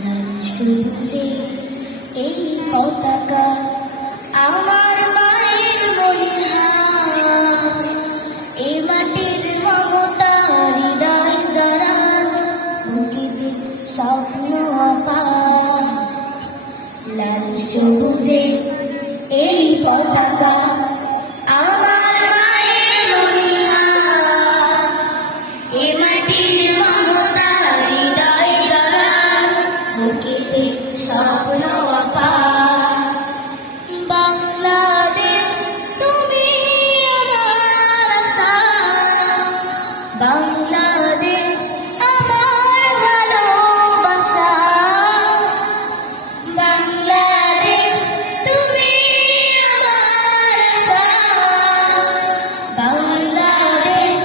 লাল সবুজে এই পতাকা আমার মায়ের মনে হয়, এ মাটির মমতা হৃদয় জড়ানো, বুকেতে স্বপ্ন অপার। লাল সবুজে এই পতাকা আমার মায়ের মনে হয়, এ মাটির মমতা হৃদয় জড়ানো, বুকেতে স্বপ্ন অপার। বাংলাদেশ তুমি আমার আশা, বাংলাদেশ আমার ভালোবাসা। বাংলাদেশ তুমি আমার আশা, বাংলাদেশ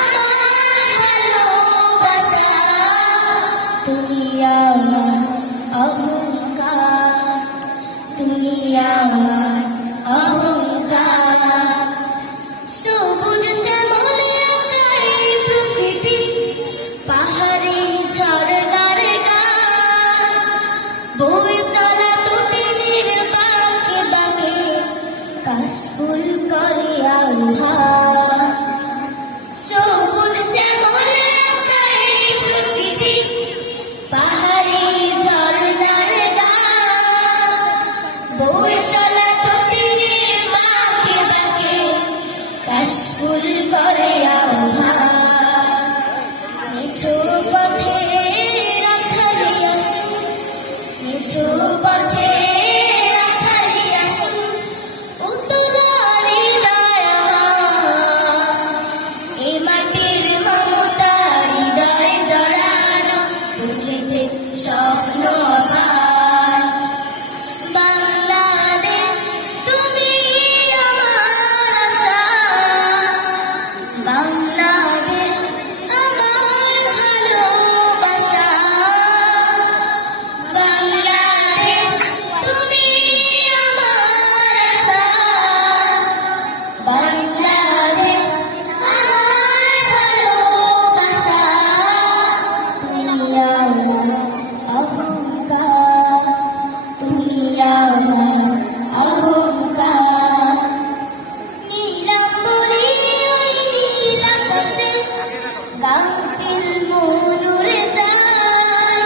আমার ভালোবাসা। তুমি আমার অহংকার, তুমি আমার অহংকার। সবুজ শ্যামলে আঁকাই প্রকৃতি, পাহাড়ে ঝর্ণার গান, বয়ে চলা তটিনীর বাঁকে বাঁকে কাশফুল করে আহ্বান। সবুজ শ্যামলে আঁকাই প্রকৃতি, পাহাড়ে ঝর্ণার গান, বয়ে চলা তটিনীর বাঁকে বাঁকে কাশফুল করে আহ্বান। মিঠো পথে রাখালি আসু, মিঠো পথে রাখালি আসু, উত্তরার হৃদয় আমার। এ মাটির মমতা হৃদয় জড়ানো, বুকেতে স্বপ্ন অপার। বাংলাদেশ তুমি আমার আশা, বাংলাদেশ আমার ভালোবাসা। বাংলাদেশ তুমি আমার আশা, বাংলাদেশ আমার ভালোবাসা। তুমি আমার অহংকার, তুমি আমার অহংকার। নীলাম্বরী ওই নীল আকাশে গাংচিল মন উড়ে যায়,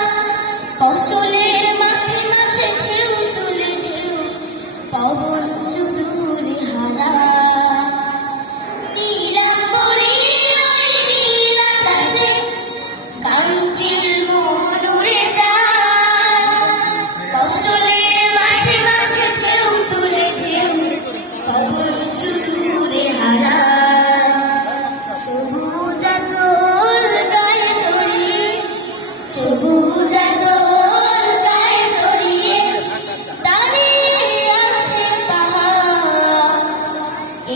ফসলের মাঠে মাঠে ঢেউ তুলে ঢেউ পবন সুদূরে হারায়। নীলাম্বরী ওই নীল আকাশে গাংচিল মন উড়ে যায়, ফসলের মাঠে মাঠে ঢেউ তুলে ঢেউ পবন সুদূরে হারায়। সবুজ আঁচল গায়ে জড়িয়ে, সবুজ আঁচল গায়ে জড়িয়ে দাঁড়িয়ে আছে পাহাড়।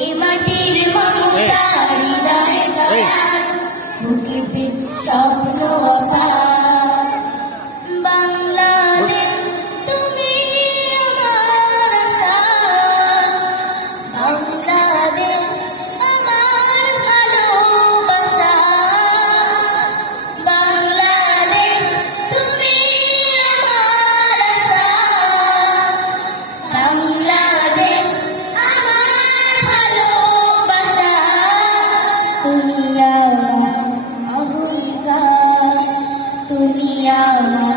এ মাটির মমতা হৃদয়ে জড়ানো, বুকেতে স্বপ্ন অপার। বাংলাদেশ তুমি আমার আশা, বাংলাদেশ আমার ভালোবাসা। বাংলাদেশ তুমি আমার আশা, বাংলাদেশ আমার ভালোবাসা। তুমি আমার অহংকার, তুমি আমার